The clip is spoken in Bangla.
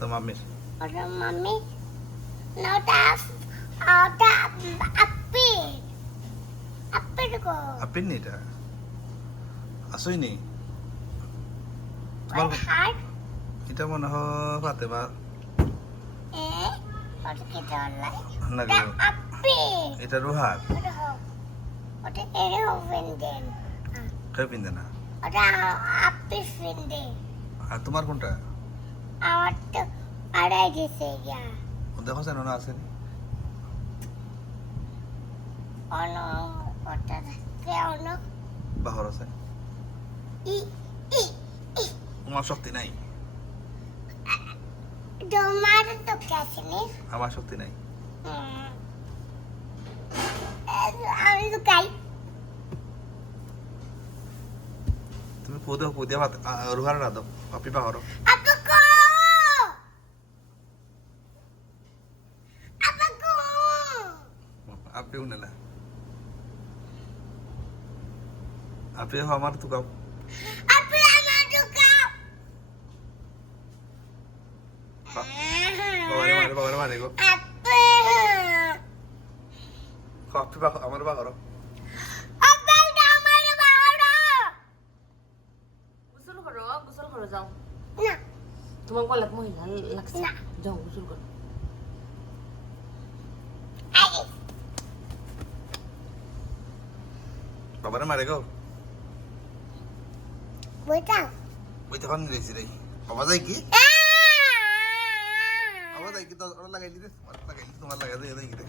তো মাম্মির ওটা মাম্মি না ওটা ওটা আপি আপি গো। আপির নি এটা? আসই নি? তোমার ওটা এটা মনে হয় ফাতেমা। এ ওটা কি চলে না গো। আপি এটা রুহার ওটা ওটা এরে ওভেন দেন। কেউ পিনতে না? ওটা আপি ফিন্দে আর তোমার কোনটা? আমার তো আড়াই গেছে গিয়া। দেখো জানো না আছে অন ওটা কে অন? বাহর আছে। ই ই ই। শক্তি নাই। তোমার তো কাছে নেই। আমার শক্তি নাই। আমি তো গাই তুমি পুদে পুদে ভাত রুহার রাধো আপি বাহর। আপা বাড়া গোসল করো গোসল করো যাও না তোমার গলাত মহিলা লাগছে না। যাও গোসল করো বাবারে মারে গো। বইটা? বইটা কোন দিয়েছি রে। বাবা যাই কি? বাবা যাই কি? তো ওরা লাগাই দিতে। লাগাই দিতে তোমার লাগাই রে